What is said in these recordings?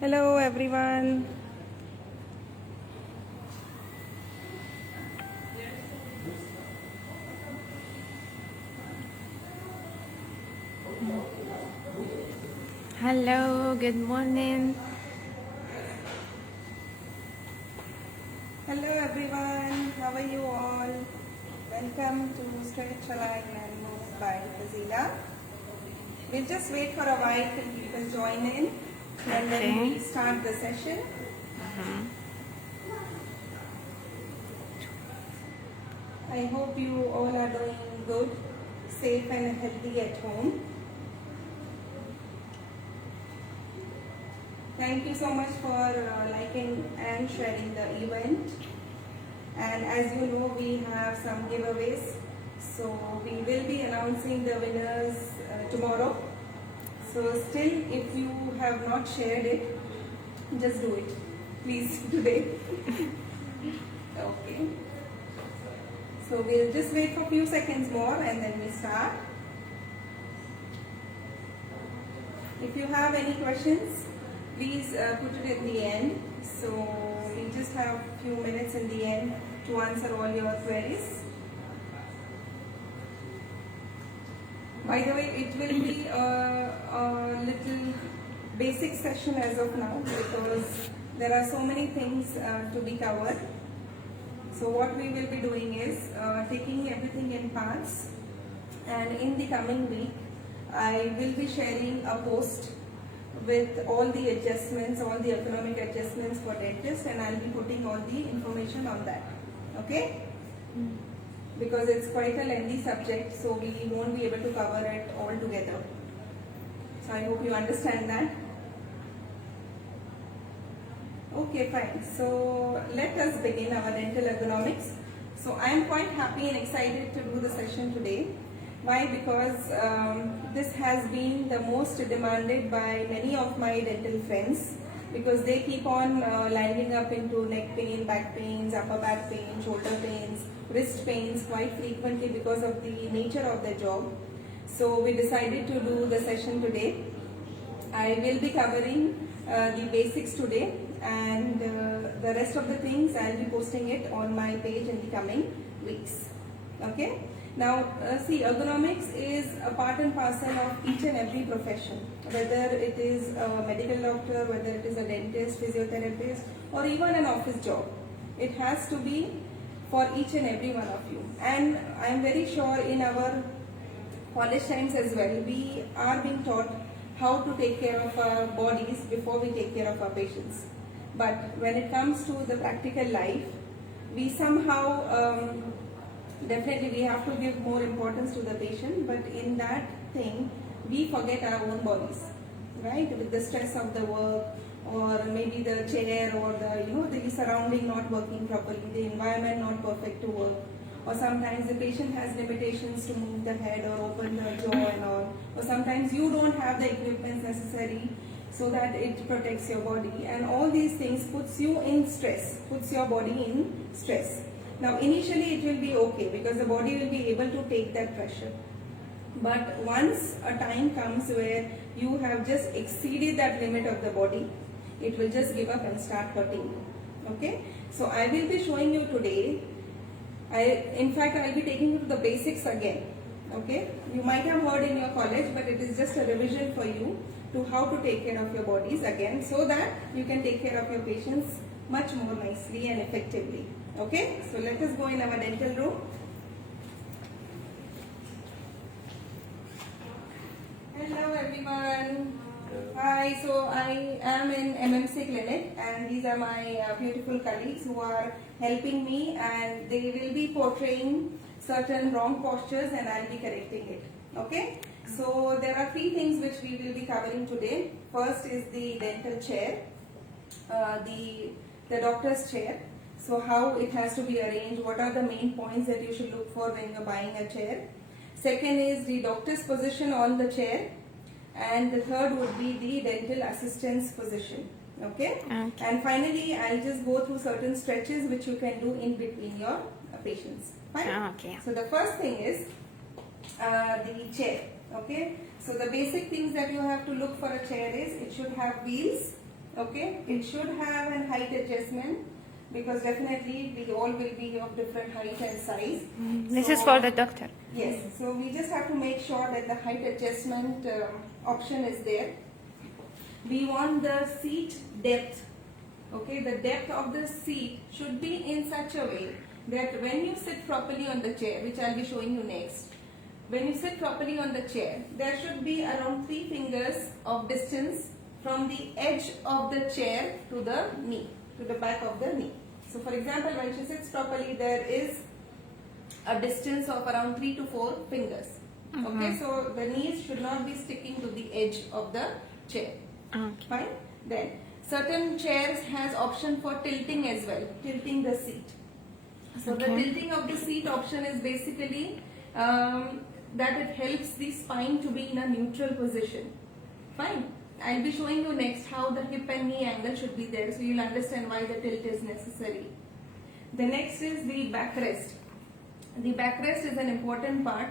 Hello everyone. Hello, good morning. Hello everyone. How are you all? Welcome to Stretch Align and Move by Fazila. We'll just wait for a while till people join in and then we start the session. I hope you all are doing good, safe and healthy at home. Thank you so much for liking and sharing the event. And as you know, we have some giveaways. So we will be announcing the winners tomorrow. So still, if you have not shared it, just do it, please, today. Okay. So we'll just wait for a few seconds more and then we start. If you have any questions, please put it in the end. So we just have a few minutes in the end to answer all your queries. By the way, it will be a little basic session as of now because there are so many things to be covered. So what we will be doing is taking everything in parts, and in the coming week I will be sharing a post with all the adjustments, all the economic adjustments for dentists, and I'll be putting all the information on that. Okay? Because it's quite a lengthy subject, so we won't be able to cover it all together. So I hope you understand that. Okay, fine. So let us begin our dental ergonomics. So I am quite happy and excited to do the session today. Why? Because this has been the most demanded by many of my dental friends, because they keep on lining up into neck pain, back pains, upper back pain, shoulder pains, wrist pains quite frequently because of the nature of their job. So we decided to do the session today. I will be covering the basics today, and the rest of the things I'll be posting it on my page in the coming weeks. Okay? Now, see, ergonomics is a part and parcel of each and every profession, whether it is a medical doctor, whether it is a dentist, physiotherapist, or even an office job. It has to be for each and every one of you. And I am very sure in our college times as well, we are being taught how to take care of our bodies before we take care of our patients. But when it comes to the practical life, we somehow definitely we have to give more importance to the patient, but in that thing we forget our own bodies, right? With the stress of the work, or maybe the chair, or the surrounding not working properly, the environment not perfect to work, or sometimes the patient has limitations to move the head or open the jaw and all, or sometimes you don't have the equipment necessary so that it protects your body, and all these things puts you in stress, puts your body in stress. Now initially it will be okay because the body will be able to take that pressure. But once a time comes where you have just exceeded that limit of the body, it will just give up and start hurting you. Okay? So I will be showing you today, in fact I will be taking you to the basics again. Okay? You might have heard in your college, but it is just a revision for you to how to take care of your bodies again, so that you can take care of your patients much more nicely and effectively. Okay, so let us go in our dental room. Hello everyone. Hi, so I am in MMC clinic, and these are my beautiful colleagues who are helping me, and they will be portraying certain wrong postures and I'll be correcting it. Okay, so there are three things which we will be covering today. First is the dental chair, the doctor's chair. So how it has to be arranged, what are the main points that you should look for when you're buying a chair. Second is the doctor's position on the chair, and the third would be the dental assistant's position. Okay? And finally I'll just go through certain stretches which you can do in between your patients. Fine? Okay. So the first thing is the chair. Okay? So the basic things that you have to look for a chair is it should have wheels. Okay, it should have a height adjustment because definitely we all will be of different height and size. This is for the doctor. Yes, so we just have to make sure that the height adjustment option is there. We want the seat depth. Okay, the depth of the seat should be in such a way that when you sit properly on the chair, which I'll be showing you next, when you sit properly on the chair, there should be around 3 fingers of distance from the edge of the chair to the knee, to the back of the knee. So for example, when she sits properly, there is a distance of around 3 to 4 fingers. Okay, so the knees should not be sticking to the edge of the chair. Okay. Fine. Then certain chairs has option for tilting as well, tilting the seat. So the tilting of the seat option is basically that it helps the spine to be in a neutral position. Fine. I'll be showing you next how the hip and knee angle should be there, so you'll understand why the tilt is necessary. The next is the backrest. The backrest is an important part.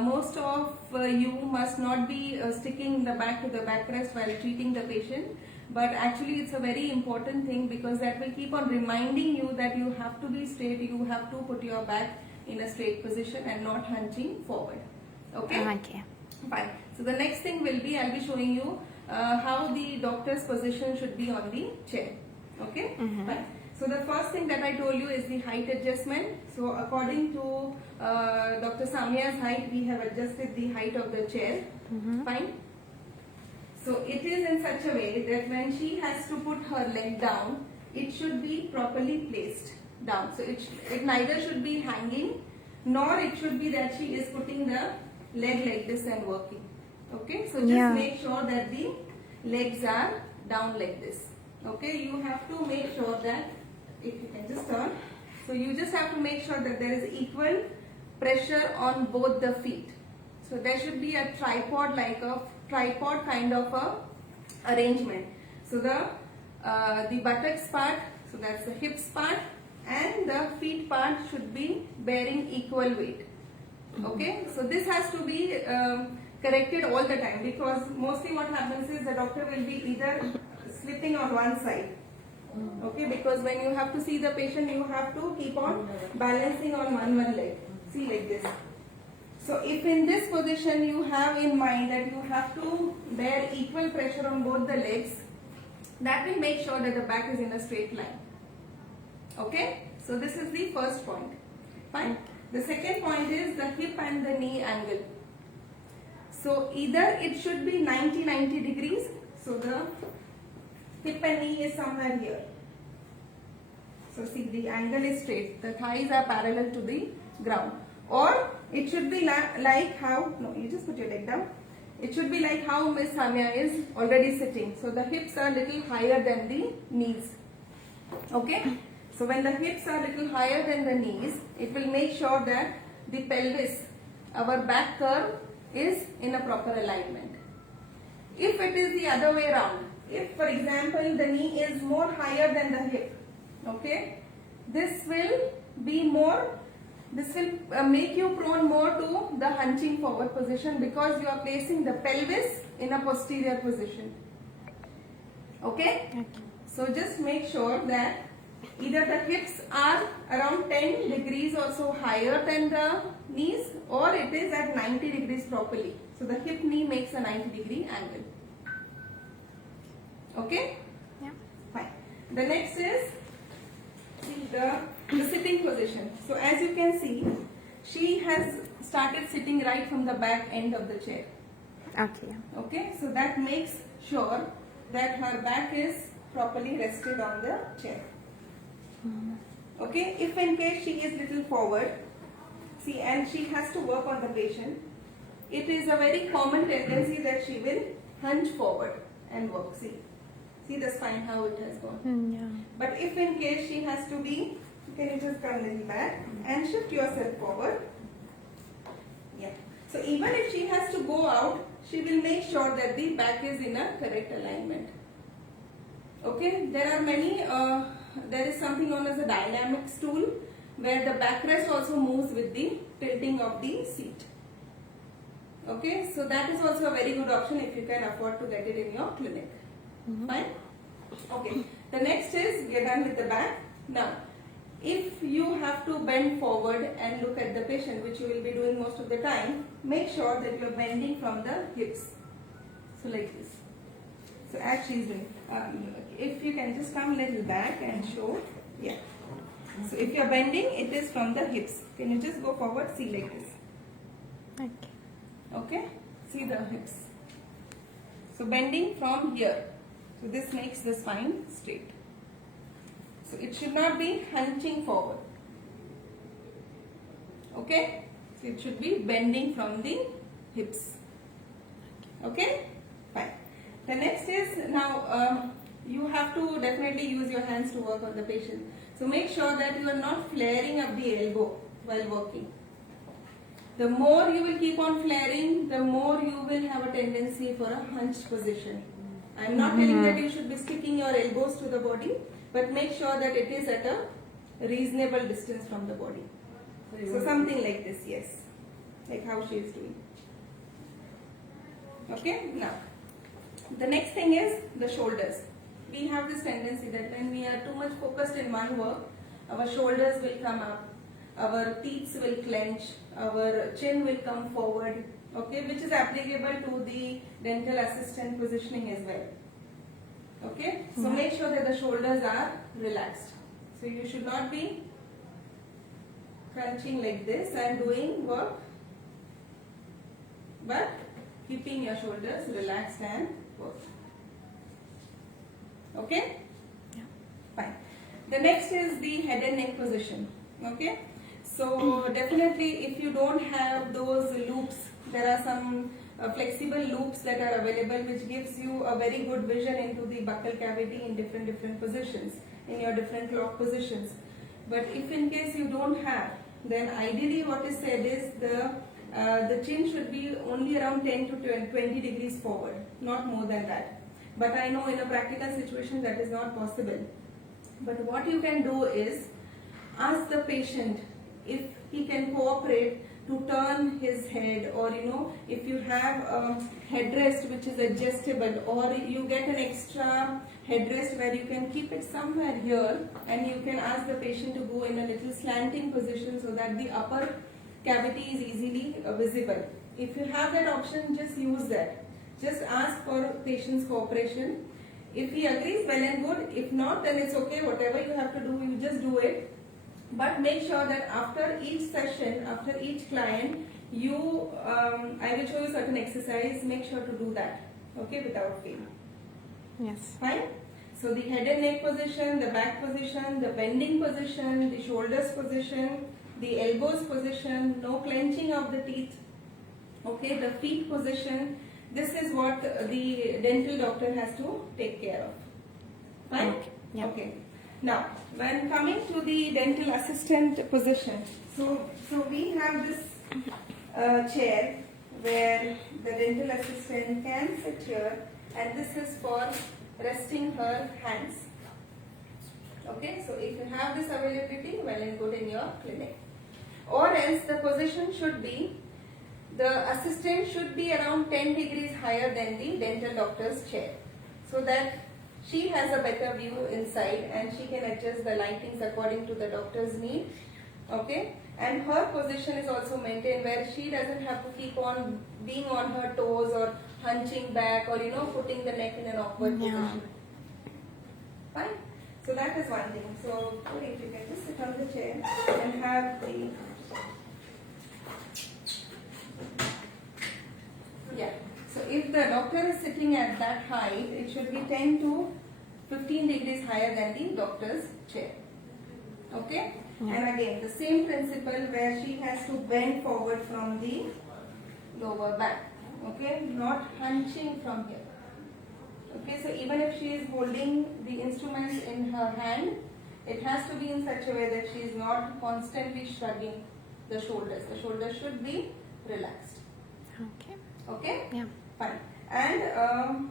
Most of you must not be sticking the back to the backrest while treating the patient, but actually it's a very important thing because that will keep on reminding you that you have to be straight, you have to put your back in a straight position and not hunching forward. Okay? Okay. Fine. So the next thing will be, I'll be showing you how the doctor's position should be on the chair. Okay? Fine. So the first thing that I told you is the height adjustment. So according to Dr. Samya's height, we have adjusted the height of the chair. Fine. So it is in such a way that when she has to put her leg down, it should be properly placed down. So it neither should be hanging, nor it should be that she is putting the leg like this and working. Okay, so just make sure that the legs are down like this. Okay, you have to make sure that, if you can just turn, so you just have to make sure that there is equal pressure on both the feet. So there should be a tripod kind of a arrangement. So the buttocks part, so that's the hips part, and the feet part should be bearing equal weight. Okay, so this has to be corrected all the time because mostly what happens is the doctor will be either slipping on one side. Okay, because when you have to see the patient, you have to keep on balancing on one leg. See, like this. So if in this position you have in mind that you have to bear equal pressure on both the legs, that will make sure that the back is in a straight line. Okay, so this is the first point. Fine. The second point is the hip and the knee angle. So either it should be 90 degrees. So the hip and knee is somewhere here. So see, the angle is straight. The thighs are parallel to the ground. Or it should be like how, no, you just put your leg down. It should be like how Miss Samya is already sitting. So the hips are little higher than the knees. Okay. So when the hips are little higher than the knees, it will make sure that the pelvis, our back curve, is in a proper alignment. If it is the other way around, if for example the knee is more higher than the hip, okay, this will make you prone more to the hunching forward position because you are placing the pelvis in a posterior position. Okay? So just make sure that either the hips are around 10 degrees or so higher than the knees, or it is at 90 degrees properly. So the hip knee makes a 90-degree angle. Okay? Yeah. Fine. The next is the sitting position. So as you can see, she has started sitting right from the back end of the chair. Okay. Okay, so that makes sure that her back is properly rested on the chair. Okay, if in case she is little forward, see, and she has to work on the patient, it is a very common tendency that she will hunch forward and work. See the spine, how it has gone. Yeah. But if in case she has to be, can you just come a little back and shift yourself forward. Yeah. So even if she has to go out, she will make sure that the back is in a correct alignment. Okay, there are many, there is something known as a dynamic stool where the backrest also moves with the tilting of the seat. Okay, so that is also a very good option if you can afford to get it in your clinic. Fine. Okay. The next is we are done with the back. Now, if you have to bend forward and look at the patient, which you will be doing most of the time, make sure that you are bending from the hips. So like this. So as she is doing, if you can just come a little back and show, yeah. So if you are bending, it is from the hips. Can you just go forward? See like this. Okay. Okay. See the hips. So bending from here. So this makes the spine straight. So it should not be hunching forward. Okay? So it should be bending from the hips. Okay? Fine. The next is now you have to definitely use your hands to work on the patient. So make sure that you are not flaring up the elbow while working. The more you will keep on flaring, the more you will have a tendency for a hunched position. I am not telling that you should be sticking your elbows to the body, but make sure that it is at a reasonable distance from the body. So something like this, yes. Like how she is doing. Okay, now the next thing is the shoulders. We have this tendency that when we are too much focused in one work, our shoulders will come up, our teeth will clench, our chin will come forward, okay, which is applicable to the dental assistant positioning as well. Okay, so make sure that the shoulders are relaxed. So you should not be crunching like this and doing work, but keeping your shoulders relaxed and work. Okay? Yeah. Fine. The next is the head and neck position. Okay? So definitely if you don't have those loops, there are some flexible loops that are available which gives you a very good vision into the buccal cavity in different positions, in your different lock positions. But if in case you don't have, then ideally what is said is the chin should be only around 10 to 20 degrees forward, not more than that. But I know in a practical situation that is not possible. But what you can do is ask the patient if he can cooperate to turn his head, or if you have a headrest which is adjustable, or you get an extra headrest where you can keep it somewhere here and you can ask the patient to go in a little slanting position so that the upper cavity is easily visible. If you have that option, just use that. Just ask for patient's cooperation. If he agrees, well and good. If not, then it's okay. Whatever you have to do, you just do it. But make sure that after each session, after each client, I will show you certain exercise. Make sure to do that. Okay, without fail. Yes. Fine. So the head and neck position, the back position, the bending position, the shoulders position, the elbows position, no clenching of the teeth. Okay, the feet position. This is what the dental doctor has to take care of. Fine? Okay. Yeah. Okay. Now, when coming to the dental assistant position, so we have this chair where the dental assistant can sit here, and this is for resting her hands. Okay, so if you have this availability, well and good in your clinic. Or else the position should be, the assistant should be around 10 degrees higher than the dental doctor's chair, so that she has a better view inside and she can adjust the lightings according to the doctor's need. Okay, and her position is also maintained where she doesn't have to keep on being on her toes or hunching back or putting the neck in an awkward position. Fine. So that is one thing. So if you can just sit on the chair and have the So if the doctor is sitting at that height, it should be 10 to 15 degrees higher than the doctor's chair. Okay? Yeah. And again, the same principle where she has to bend forward from the lower back. Okay? Not hunching from here. Okay? So even if she is holding the instruments in her hand, it has to be in such a way that she is not constantly shrugging the shoulders. The shoulders should be relaxed. Okay. Okay? Yeah. Fine. And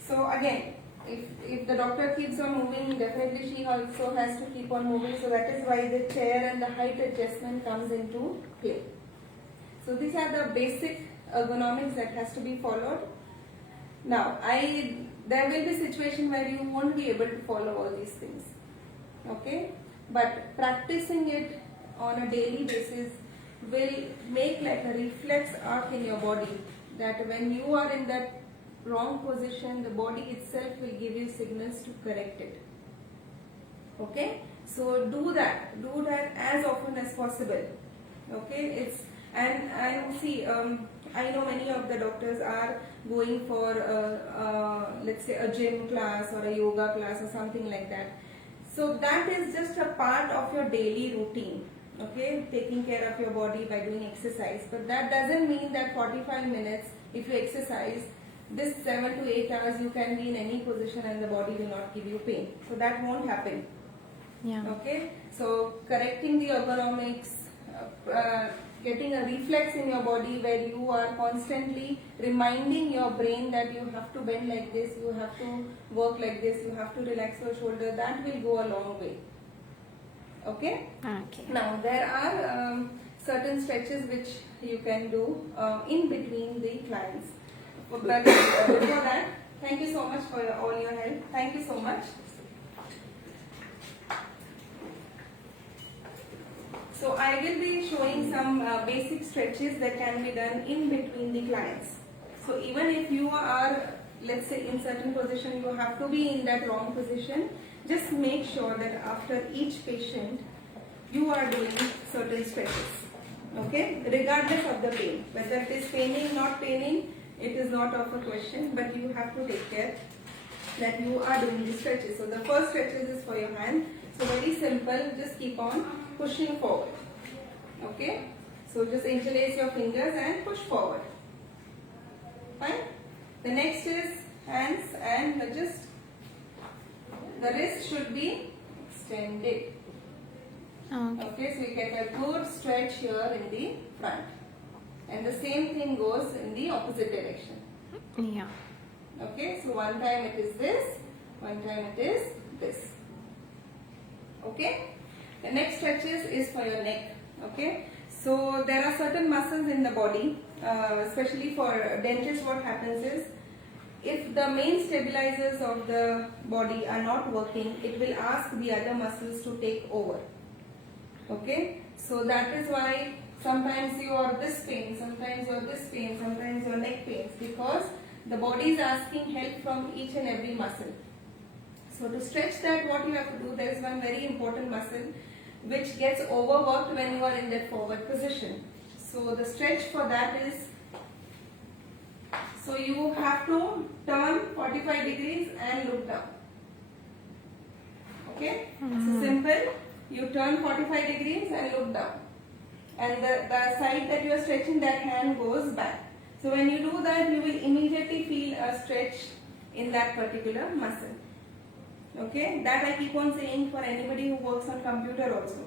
so again, if the doctor keeps on moving, definitely she also has to keep on moving. So that is why the chair and the height adjustment comes into play. So these are the basic ergonomics that has to be followed. Now, I there will be situation where you won't be able to follow all these things. Okay, but practicing it on a daily basis will make like a reflex arc in your body, that when you are in that wrong position, the body itself will give you signals to correct it. Okay, so do that as often as possible. Okay, it's and see, I know many of the doctors are going for let's say a gym class or a yoga class or something like that. So that is just a part of your daily routine. Okay, taking care of your body by doing exercise, but that doesn't mean that 45 minutes if you exercise this 7 to 8 hours you can be in any position and the body will not give you pain. So that won't happen. Yeah. Okay, so correcting the ergonomics, getting a reflex in your body where you are constantly reminding your brain that you have to bend like this, you have to work like this, you have to relax your shoulder, that will go a long way. Okay? Okay. Now there are certain stretches which you can do in between the clients. But before that, thank you so much for all your help. Thank you so much. So I will be showing some basic stretches that can be done in between the clients. So even if you are, let's say, in certain position, you have to be in that wrong position, just make sure that after each patient, you are doing certain stretches. Okay, regardless of the pain, whether it is paining, not paining, it is not of a question, but you have to take care that you are doing the stretches. So the first stretches is for your hand. So very simple, just keep on pushing forward. Okay, so just interlace your fingers and push forward. Fine. The next is hands and just the wrist should be extended. Okay. Okay, so you get a good stretch here in the front, and the same thing goes in the opposite direction. Yeah. Okay, so one time it is this, one time it is this. Okay, the next stretches is for your neck. Okay, so there are certain muscles in the body, especially for dentists. What happens is, if the main stabilizers of the body are not working, it will ask the other muscles to take over. Okay, so that is why sometimes you are this pain, sometimes you are this pain, sometimes you are neck pains, because the body is asking help from each and every muscle. So to stretch that, what you have to do, there is one very important muscle which gets overworked when you are in that forward position. So the stretch for that is, so you have to turn 45 degrees and look down. Okay, so simple, you turn 45 degrees and look down, and the side that you are stretching, that hand goes back. So when you do that, you will immediately feel a stretch in that particular muscle. Okay, that I keep on saying for anybody who works on computer also,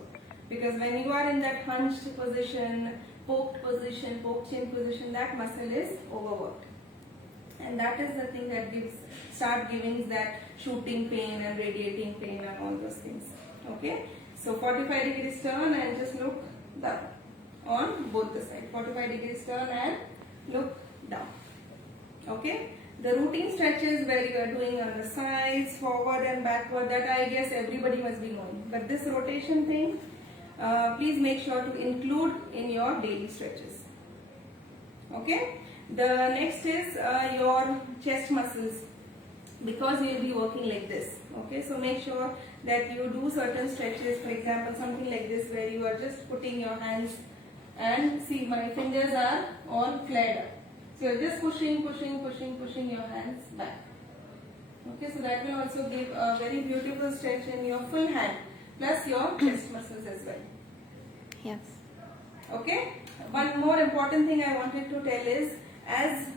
because when you are in that hunched position, poked chin position, that muscle is overworked, and that is the thing that start giving that shooting pain and radiating pain and all those things. Okay, so 45 degrees turn and just look down on both the sides. 45 degrees turn and look down. Okay. The routine stretches where you are doing on the sides, forward and backward, that I guess everybody must be knowing. But this rotation thing, please make sure to include in your daily stretches. Okay. The next is your chest muscles, because you will be working like this. Okay. So make sure that you do certain stretches. For example, something like this where you are just putting your hands, and see my fingers are all flared up. So you're just pushing your hands back. Okay, so that will also give a very beautiful stretch in your full hand, plus your chest muscles as well. Yes. Okay, one more important thing I wanted to tell is, as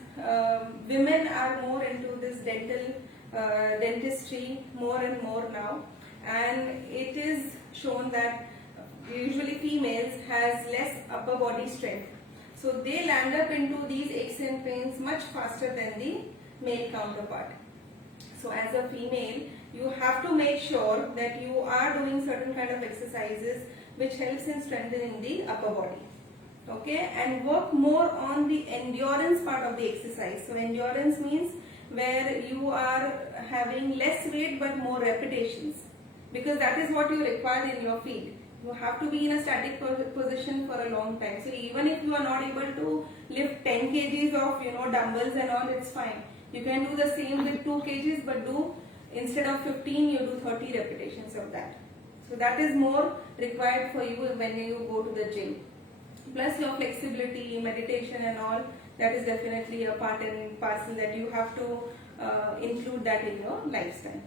women are more into this dentistry more and more now, and it is shown that usually females has less upper body strength. So they land up into these aches and pains much faster than the male counterpart. So as a female, you have to make sure that you are doing certain kind of exercises which helps in strengthening the upper body. Okay, and work more on the endurance part of the exercise. So endurance means where you are having less weight but more repetitions, because that is what you require in your field. You have to be in a static position for a long time. So even if you are not able to lift 10 kgs of dumbbells and all, it's fine. You can do the same with 2 kgs, but do instead of 15, you do 30 repetitions of that. So that is more required for you when you go to the gym. Plus your flexibility, meditation and all, that is definitely a part and parcel that you have to include that in your lifestyle.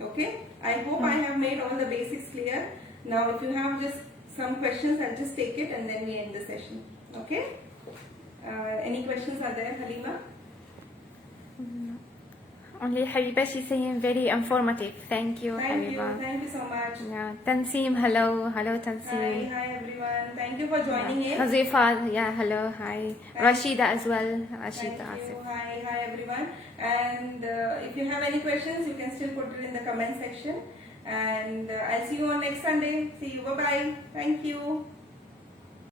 Okay, I hope I have made all the basics clear. Now if you have just some questions, I'll just take it and then we end the session. Okay, any questions are there, Halima? Only Habiba, she's saying very informative. Thank you, Thank you Habiba. so much. Yeah, Tanseem, hello. Hello, Hi Tanseem. everyone, thank you for joining in. Hazifa, yeah, hello, hi. Rashida as well. Thank Rashida you. Asif. Hi everyone. And if you have any questions, you can still put it in the comment section. And I'll see you on next Sunday. See you. Bye bye. Thank you.